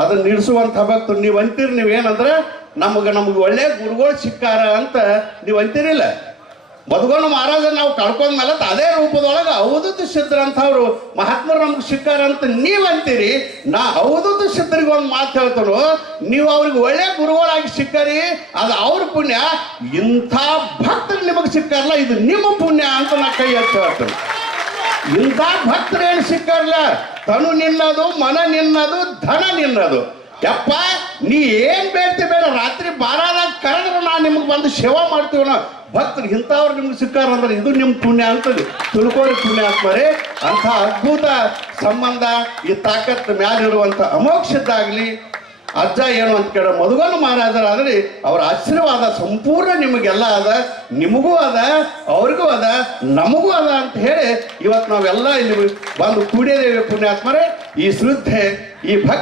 ಅದನ್ನ ನಿಲ್ಲಿಸುವಂತ ಭಕ್ತರು ನೀವು ಅಂತೀರಿ. ನೀವೇನಂದ್ರೆ ನಮಗೆ ಒಳ್ಳೆ ಗುರುಗಳು ಸಿಕ್ಕಾರ ಅಂತ ನೀವು ಅಂತೀರಿಲ್ಲ. ಮಧುಗೌಡ ಮಹಾರಾಜ ನಾವು ಕಳ್ಕೊಂಡ್ಮೇಲೆ ಅದೇ ರೂಪದೊಳಗೆ ಅವಧೂತ ಸಿದ್ಧರಂಥವ್ರು ಮಹಾತ್ಮರು ನಮ್ಗೆ ಸಿಕ್ಕಾರ ಅಂತ ನೀವು ಅಂತೀರಿ. ನಾ ಅವಧೂತ ಸಿದ್ಧರಿಗೆ ಒಂದು ಮಾತು ಹೇಳ್ತಾರೋ, ನೀವು ಅವ್ರಿಗೆ ಒಳ್ಳೆ ಗುರುಗಳಾಗಿ ಸಿಕ್ಕರಿ, ಅದು ಅವ್ರ ಪುಣ್ಯ. ಇಂಥ ಭಕ್ತರು ನಿಮಗೆ ಸಿಕ್ಕಾರಲ್ಲ, ಇದು ನಿಮ್ಮ ಪುಣ್ಯ ಅಂತ ನಾ ಕೈ ಎತ್ತಿ ಹೇಳ್ತೇನೆ. ಇಂಥ ಭಕ್ತರು ಏನು ಸಿಕ್ಕಾರಲ್ಲ, ತನು ನಿನ್ನದು, ಮನ ನಿನ್ನದು, ಧನ ನಿನ್ನದು. ಯಪ್ಪ ನೀ ಏನ್ ಬೇಡ್ತಿ ಬೇಡ, ರಾತ್ರಿ ಬಾರಾದಾಗ ಕರೆದ್ರೆ ನಾನು ನಿಮ್ಗೆ ಬಂದು ಸೇವಾ ಮಾಡ್ತೀವಿ. ನಾವು ಭಕ್ತರು ಇಂಥವ್ರು ನಿಮ್ಗೆ ಸಿಕ್ಕಾರಂದ್ರೆ ಇದು ನಿಮ್ಮ ಪುಣ್ಯ ಅಂತದೆ ತಿಳ್ಕೋರಿ. ಪುಣ್ಯ ಆತ್ಮರೇ, ಅಂಥ ಅದ್ಭುತ ಸಂಬಂಧ ಈ ತಾಕತ್ತು ಮ್ಯಾಲಿರುವಂಥ ಅಮೋಕ್ಷದ್ದಾಗಲಿ. ಅಜ್ಜ ಏನು ಅಂತ ಕೇಳ ಮಧುಗೌಡ ಮಹಾರಾಜರಾದ್ರೆ ಅವರ ಆಶೀರ್ವಾದ ಸಂಪೂರ್ಣ ನಿಮಗೆಲ್ಲ ಅದ, ನಿಮಗೂ ಅದ, ಅವ್ರಿಗೂ ಅದ, ನಮಗೂ ಅದ ಅಂತ ಹೇಳಿ ಇವತ್ತು ನಾವೆಲ್ಲ ಇಲ್ಲಿ ಬಂದು ಕೂಡಿದ್ದೇವೆ ಪುಣ್ಯಾತ್ಮರೇ. ಈ ಶ್ರದ್ಧೆ, ಈ ಭಕ್ತಿ